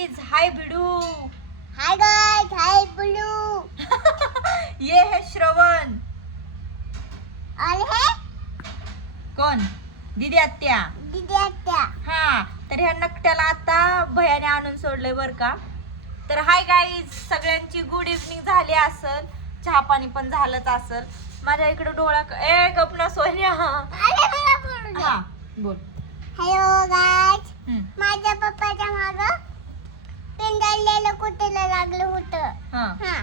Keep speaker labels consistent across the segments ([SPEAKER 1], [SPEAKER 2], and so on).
[SPEAKER 1] Guys hi बिडू
[SPEAKER 2] hi guys hi blue
[SPEAKER 1] ये है श्रवण
[SPEAKER 2] और है
[SPEAKER 1] कोण दीदी आत्या
[SPEAKER 2] दीदी आत्या
[SPEAKER 1] हा तर ह्या नकट्याला आता भयाने आणून सोडलंय बर का? तर हाय गाईज सगळ्यांची गुड इव्हनिंग झाली असल. चहा पाणी पण झालंच असल. माझ्या इकडे डोळा ए गपना सोन्या. हा बोल.
[SPEAKER 2] हॅलो गाइस
[SPEAKER 1] हम्म,
[SPEAKER 2] माझ्या पप्पाच्या माग पिंजरलेलं कुत्र्याला लागलं होतं.
[SPEAKER 1] हा.
[SPEAKER 2] हा.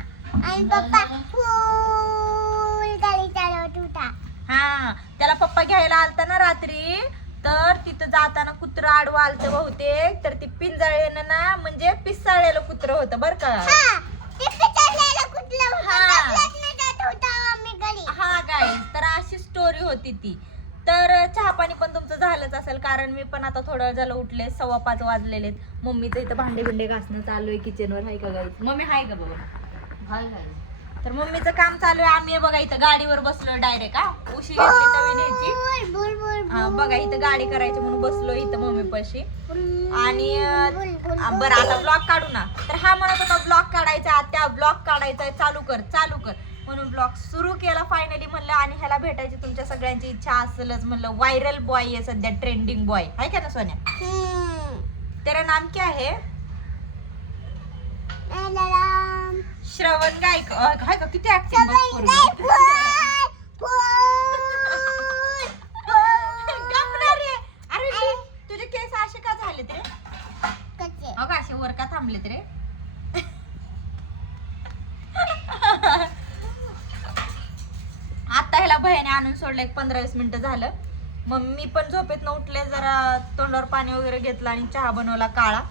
[SPEAKER 2] आणि पप्पा फुल गाडी चालवत होता.
[SPEAKER 1] हा. त्याला पप्पा घ्यायला आलता ना रात्री. तर तिथं जाताना कुत्र आडवं आलतं बहुतेक. तर ती पिंजळेनं ना म्हणजे पिसाळलेलं कुत्र होतं बर का.
[SPEAKER 2] हा. ते कुठलं होतं?
[SPEAKER 1] हा.
[SPEAKER 2] डबल्यातनं जात होता आम्ही घरी.
[SPEAKER 1] हा गाईज तर अशी स्टोरी होती ती. तर चहा पाणी पण तुमचं झालंच असेल कारण मी पण आता थोडं वेळ झालं उठले सव्वा पाच वाजलेले मम्मीचं इथं भांडे बिंडे घासणं चालू आहे किचनवर हाय का गाईज मम्मी हाय का बाबा हाय गाईज तर मम्मीचं काम चालू आहे आम्ही बघा इथं गाडीवर बसलो डायरेक्ट हा. उशी घेतली नवीन ह्याची.
[SPEAKER 2] बोल बोल बोल
[SPEAKER 1] हा, बघा इथं गाडी करायची म्हणून बसलो इथं मम्मी पाशी.
[SPEAKER 2] बोल.
[SPEAKER 1] आणि अं,
[SPEAKER 2] बोल, बोल,
[SPEAKER 1] आ,
[SPEAKER 2] बोल.
[SPEAKER 1] बरं आता ब्लॉग काढू ना. तर हा म्हणत होता ब्लॉग काढायचा त्या ब्लॉग काढायचा चालू कर चालू कर. म्हणून ब्लॉग सुरू केला फायनली म्हणलं आणि ह्याला भेटायची तुमच्या सगळ्यांची इच्छा असेलच म्हणलं. व्हायरल बॉय आहे सध्या ट्रेंडिंग बॉय आहे का ना सोन्या. तेरा नाम क्या है?
[SPEAKER 2] राम.
[SPEAKER 1] श्रवण गायक. हाय का किती ऍक्टिंग. अरे तुझे केस असे का झाले रे? अगं असे वर का थांबलेत रे आता ह्याला भयाने आणून सोडलं एक पंधरा वीस मिनिटं झालं. मग मी पण झोपेत उठले जरा तोंडावर पाणी वगैरे घेतलं आणि चहा बनवला काळा.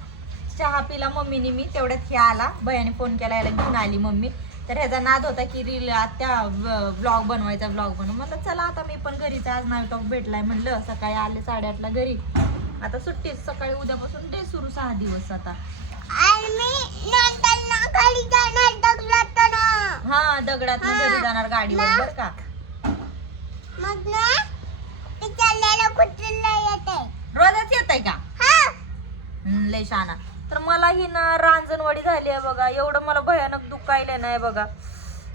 [SPEAKER 1] चहा पिला मम्मीने मी तेवढ्यात हे आला. भयाने फोन केला याला घेऊन आली मम्मी. तर ह्याचा नाद होता की रील त्या ब्लॉग बनवायचा ब्लॉग बनव. म्हणलं चला आता मी पण घरीच आज नाईट ऑफ भेटलाय. म्हणलं सकाळी आले साडेआठला घरी. आता सुट्टीच सकाळी उद्यापासून डे सुरू सहा दिवस आता. हा दगडात. घरी जाणार गाडीवर? बर का.
[SPEAKER 2] मग ना ते चाललेलं कुत्र्याला येते.
[SPEAKER 1] रोजच येत आहे का?
[SPEAKER 2] हा.
[SPEAKER 1] हम्म, लय शाना तर मला ही ना रांजणवाडी झाली आहे बघा. एवढं मला भयानक दुखायलं नाही बघा.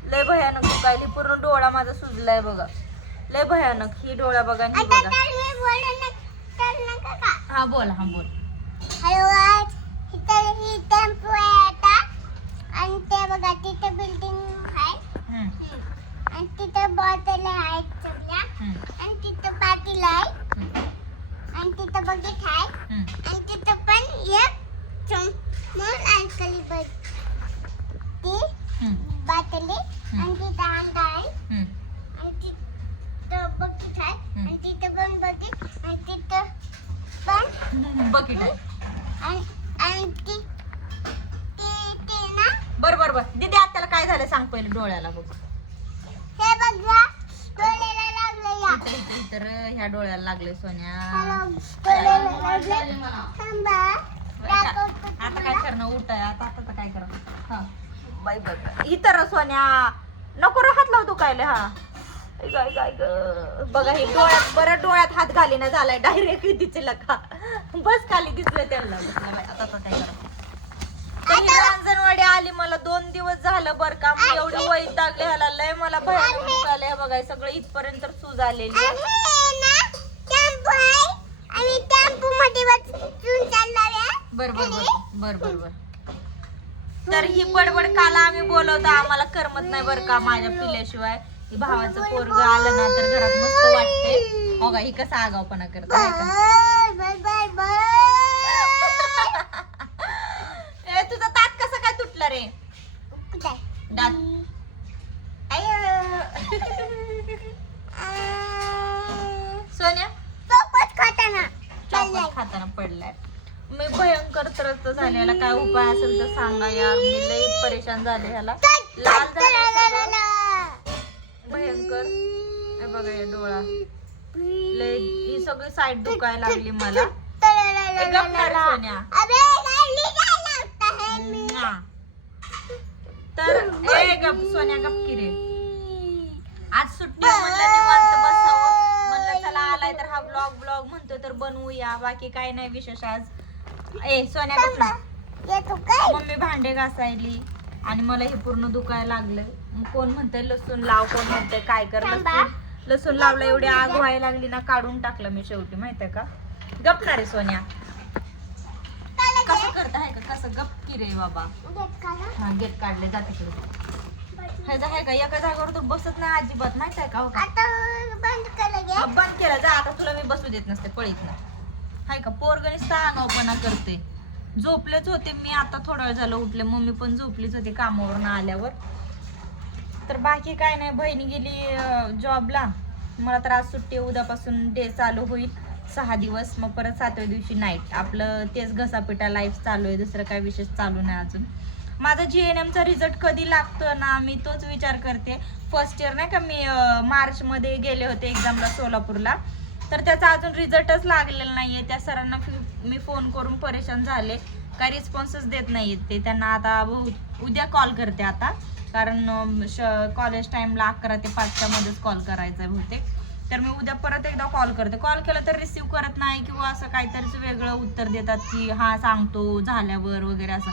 [SPEAKER 1] लय भयानक दुखायली. पूर्ण डोळा माझा सुजलाय बघा. लय भयानक ही डोळा बघा आणि ही
[SPEAKER 2] आता
[SPEAKER 1] बघा.
[SPEAKER 2] तर मी बोलू नका तर नका का?
[SPEAKER 1] हा बोल हा बोल.
[SPEAKER 2] हॅलो आज इथं ही टेम्पो आहे आता. आणि ते बघा तिथे बिल्डिंग आहे
[SPEAKER 1] हम्म,
[SPEAKER 2] आणि तिथं बॉटल आहेत सगळ्या
[SPEAKER 1] हम्म,
[SPEAKER 2] आणि तिथं पाटील आहे
[SPEAKER 1] हम्म,
[SPEAKER 2] आणि तिथं आहे. आणि पण एक समोर अल्कली बघ. ती बाटली आणि तिथं अंडा आहे. आणि तिथं आहे. आणि पण बघित आणि तिथं पण
[SPEAKER 1] बकेट आहे.
[SPEAKER 2] आणि आणि ती
[SPEAKER 1] बर बर बर. दीदी आत्याला काय झालं? सांग पहिले डोळ्याला बघ.
[SPEAKER 2] हे बघा
[SPEAKER 1] इतर इतर इतर ह्या डोळ्याला लागले सोन्या. आता काय करणं? उठ आता आता तर काय करणं? हा. बाई बाई बाई. ही तर सोन्या. नको रे हात लावतो कायले हा गाय गाय बघा हे डोळ्यात बरं डोळ्यात हात घाली ना झालाय. डायरेक्ट दिसलं का बस खाली दिसलं त्यांना. आता तर काय करा दोन दिवस झालं बर का मी एवढी वैत लागले ह्याला लय मला भयानक दुःख आलंय बघा सगळं इथपर्यंत सूज आलेली बर बर बर बर बर तर ही बडबड काला आम्ही बोलवतो आम्हाला करमत नाही बर का माझ्या पिल्याशिवाय. ही भावाचं पोरग आलं ना तर घरात मस्त वाटते बघा ही कसा आगावपणा करत तुझं दात कसं काय तुटलं रे? दात सोन्या
[SPEAKER 2] सोपच खाताना चाललंय
[SPEAKER 1] चॉकलेट खाताना पडलाय. मी भयंकर त्रस्त झालेला. काय उपाय असेल तर सांगा यार. मी लई परेशान झाले ह्याला. लाल सगळं. भयंकर. हे बघा हे डोळा. लय ही सगळी साईड दुखायला लागली मला. ए, गप ना रे सोन्या
[SPEAKER 2] अबे गाडी काय लागता है मी
[SPEAKER 1] म्वा. तर ए गप सोन्या गप किरे आज सुट्टी आहे म्हणलं निवांत बसावं. म्हणलं चला आलाय तर हा ब्लॉग ब्लॉग म्हणतोय तर बनवूया. बाकी काय नाही विशेष आज. ए सोन्या गप ना. मम्मी भांडे घासायली आणि मला हे पूर्ण दुखायला लागलं मग कोण म्हणतंय लसूण लाव कोण म्हणतंय काय कर
[SPEAKER 2] थांबा.
[SPEAKER 1] लसूण? लसूण लावलं एवढी आग व्हायला लागली ना काढून टाकलं मी शेवटी माहितीये का? गपणार रे सोन्या. कसं
[SPEAKER 2] करता
[SPEAKER 1] करत आहे का? कसं? गप की रे बाबा. हा गेट काढले जाते तिकडे ह्याचा आहे का? एका जागेवर तर बसत नाही अजिबात माहीत आहे का हो का?
[SPEAKER 2] आता बंद.
[SPEAKER 1] हा, बंद केला. जा आता तुला मी बसू देत नसते पळीत ना हाय का? पोरगणी सांगावपणा करते. झोपलेच होते मी आता थोडा वेळ झालं उठले. मम्मी पण झोपलीच होती कामावरून आल्यावर. तर बाकी काय नाही बहिणी गेली जॉबला. मला तर आज सुट्टी आहे, उद्यापासून डे चालू होईल. सहा दिवस मग परत सातव्या दिवशी नाईट आपलं तेच घसापिटा लाईफ चालू आहे दुसरं काय विशेष चालू नाही अजून. माझा जी एन एमचा रिझल्ट कधी लागतो ना मी तोच विचार करते. फर्स्ट इयर नाही का मी मार्चमध्ये गेले होते एक्झामला सोलापूरला. तर त्याचा अजून रिझल्टच लागलेला नाही आहे त्या सरांना मी फोन करून परेशान झाले. काय रिस्पॉन्सच देत नाहीयेत ते. त्यांना आता बहु- उद्या कॉल करते आता. कारण श कॉलेज टाईमला अकरा ते पाचच्यामध्येच कॉल करायचा आहे बहुतेक. तर मी उद्या परत एकदा कॉल करते. कॉल केला तर रिसीव करत नाही किंवा असं काहीतरीच वेगळं उत्तर देतात की हा सांगतो झाल्यावर वगैरे असं.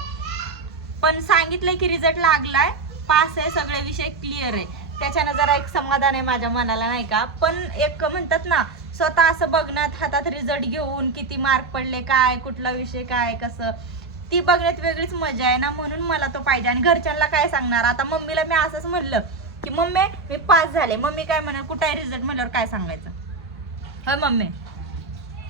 [SPEAKER 1] पण सांगितलंय की रिझल्ट लागलाय पास आहे सगळे विषय क्लिअर आहे. त्याच्यानं जरा एक समाधान आहे माझ्या मनाला नाही का? पण एक म्हणतात ना स्वतः असं बघण्यात हातात रिझल्ट घेऊन किती मार्क पडले काय कुठला विषय काय कसं? ती बघण्यात वेगळीच मजा आहे ना म्हणून मला तो पाहिजे. आणि घरच्यांना काय सांगणार? आता मम्मीला मी असंच म्हणलं की मम्मी मी पास झाले. मम्मी काय म्हणणार कुठं आहे रिझल्ट म्हणल्यावर काय सांगायचं? होय मम्मी.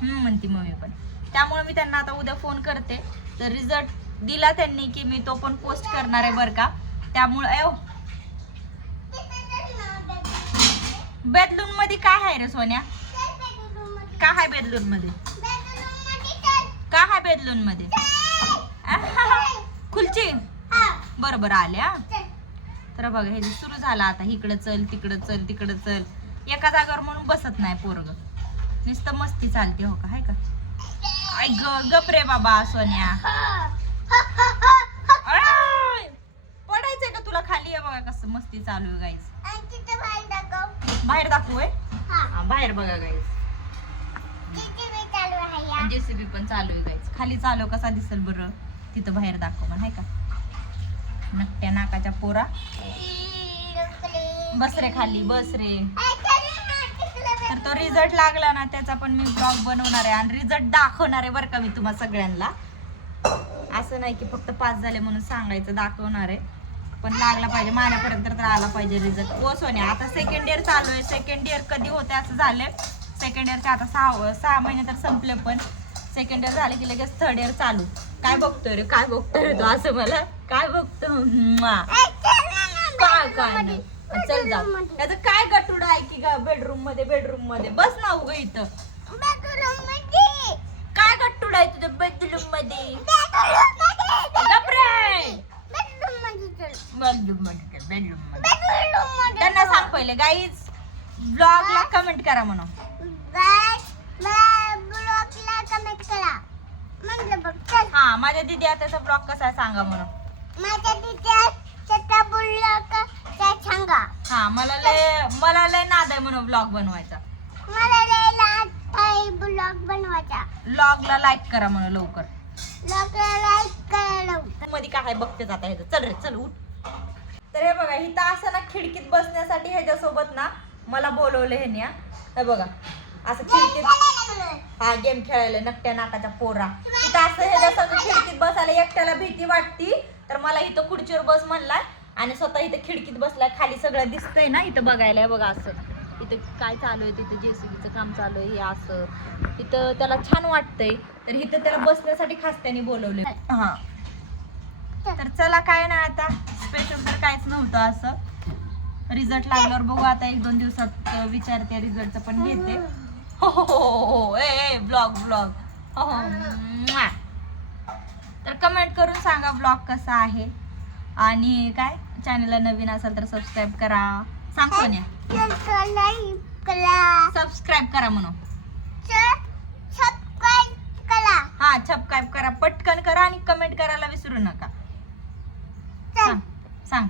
[SPEAKER 1] म्हणती मम्मी पण. त्यामुळे मी त्यांना आता उद्या फोन करते. तर रिझल्ट दिला त्यांनी की मी तो पण पोस्ट करणार आहे बरं का. त्यामुळे बेदलून मध्ये काय आहे रे सोन्या? का आहे बेदलून मध्ये? का आहे बेदलून मध्ये? खुलची. बरं बरं तर बघा हे सुरू झालं आता इकडं चल तिकडं चल तिकडं चल. एका जागेवर म्हणून बसत नाही पोरग. नुसतं मस्ती चालते हो का हाय का? ग गप रे बाबा सोन्या. पडायचंय का तुला खाली? आहे बघा कसं मस्ती चालू आहे गाईस बाहेर दाखवू. आहे बाहेर बघा गाईस जेसीबी पण चालू आहे गाईस खाली चालू आहे, कसा दिसेल बरं? तिथं बाहेर दाखव मला हाय का? नकट्या नाकाच्या पोरा. बस रे खाली बस रे. तर तो रिझल्ट लागला ना त्याचा पण मी ब्लॉग बनवणार आहे. आणि रिझल्ट दाखवणार आहे बरं का मी तुम्हा सगळ्यांना. असं नाही की फक्त पास झाले म्हणून सांगायचं दाखवणार आहे. पण लागला पाहिजे माझ्यापर्यंत तर आला पाहिजे रिझल्ट ओ सोन्या आता सेकंड इयर चालू आहे. सेकंड इयर कधी होते असं झालंय. सेकंड इयरचे आता सहा सहा महिने तर संपले पण. सेकंड इयर झाले की लगेच थर्ड इयर चालू. काय बघतोय रे काय बघतोय रे तू असं मला? काय बघतो. काय काय चल जा. त्याचं काय गटुड आहे की बेडरूममध्ये बेडरूममध्ये? बस ना उग इथं काय गट्टूड आहे तुझ्या बेडरूममध्ये गपरे बेडरूममध्ये बेडरूममध्ये त्यांना सांग पहिले गाईज ब्लॉग ला कमेंट करा म्हणून.
[SPEAKER 2] कमेंट करा. म्हणलं बघ चल.
[SPEAKER 1] हा माझ्या दिदी त्याचा ब्लॉग कसा आहे सांगा म्हणून.
[SPEAKER 2] माझ्या तिच्या चटा बुडला का त्या सांगा.
[SPEAKER 1] हा मला लय मला लय नाद आहे म्हणून ब्लॉग बनवायचा.
[SPEAKER 2] मला लय थाई ब्लॉग बनवायचा.
[SPEAKER 1] ब्लॉगला लाईक करा म्हणून लवकर.
[SPEAKER 2] लोकांना लाईक करा लवकर.
[SPEAKER 1] मध्ये काय आहे बघतेच आता ह्याचं चल रे चल उठ. तर हे बघा इथं असं ना खिडकीत बसण्यासाठी ह्याच्यासोबत ना मला बोलवलं ह्यानी हे बघा असं खिडकीत हा गेम खेळायला नकट्या नाकाच्या पोरा. तिथं असं ह्याच्या खिडकीत बसायला एकट्याला भीती वाटती तर मला इथं खुर्चीवर बस म्हणलाय आणि स्वतः इथं खिडकीत बसलाय खाली सगळं दिसतंय ना इथं बघायला हे बघा असं. इथं काय चालू आहे तिथं जेसीबीचं काम चालू आहे हे असं. इथं त्याला छान वाटतंय तर इथं त्याला बसण्यासाठी खास त्यांनी बोलवले हा. तर चला काय ना आता? स्पेशल तर काहीच नव्हतं असं. रिझल्ट लागल्यावर बघू आता एक दोन दिवसात विचारते रिझल्टचं पण घेते. हो हो हो हो ए ब्लॉग ब्लॉग हो हो. तर कमेंट करून सांगा ब्लॉग कसा आहे. आणि काय? चॅनलला नवीन असेल तर सबस्क्राईब करा. सांग सोन्या
[SPEAKER 2] लाईक करा
[SPEAKER 1] सबस्क्राईब करा. म्हणून हा सबस्क्राईब करा. पटकन करा आणि कमेंट करायला विसरू नका. सांग